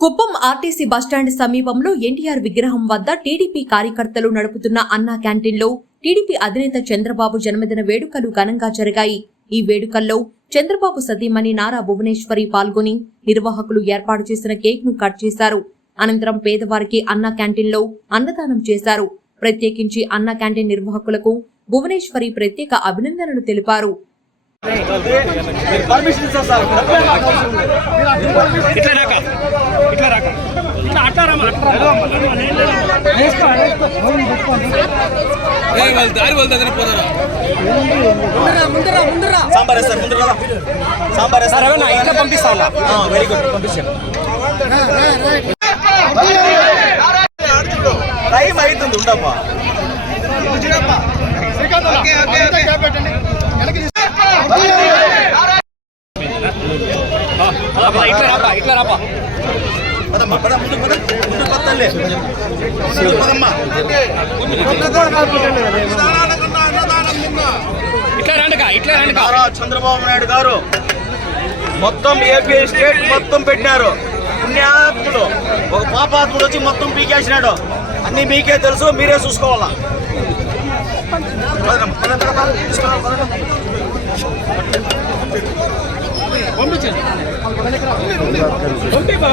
Kuppam RTC bus stand సమీపంలో ఎన్టీఆర్ విగ్రహం వద్ద టీడీపీ కార్యకర్తలు నడుపుతున్న అన్నా క్యాంటీన్లో టీడీపీ అధినేత చంద్రబాబు జన్మదిన వేడుకలు ఘనంగా జరిగాయి. ఈ వేడుకల్లో చంద్రబాబు సతీమణి నారా భువనేశ్వరి పాల్గొని నిర్వాహకులు ఏర్పాటు చేసిన కేక్ను కట్ చేశారు. అనంతరం పేదవారికి అన్నా క్యాంటీన్లో అన్నదానం చేశారు. ప్రత్యేకించి అన్నా క్యాంటీన్ నిర్వాహకులకు భువనేశ్వరి ప్రత్యేక అభినందనలు తెలిపారు పర్మిషన్ ఇస్తా సార్ ఇట్లా రాక ఇట్లా రాక ఇట్లా అట్లా రమ్మ, అట్లా దారి పోతారా సాంబార్ వేస్తారు ముందు సాంబార్ వేస్తారు రవణ, పంపిస్తా వెరీ గుడ్ పంపించాను టైం అవుతుంది ఉండమ్మా ఇట్లా రాపా ఇట్లా రాపా. పదమ్మా పద ముందు పద ముందు పద తల్లి. ముందు పదమ్మా. ఇట్లా రండికా ఇట్లా రండికా. నారా చంద్రబాబు నాయుడు గారు మొత్తం ఏపీ స్టేట్ మొత్తం పెట్టినారు. పుణ్యాత్ముడు ఒక పాపాత్ముడు వచ్చి మొత్తం పీకేసినాడు. అన్ని మీకే తెలుసు మీరే చూసుకోవాలా. పంపించండి. పద,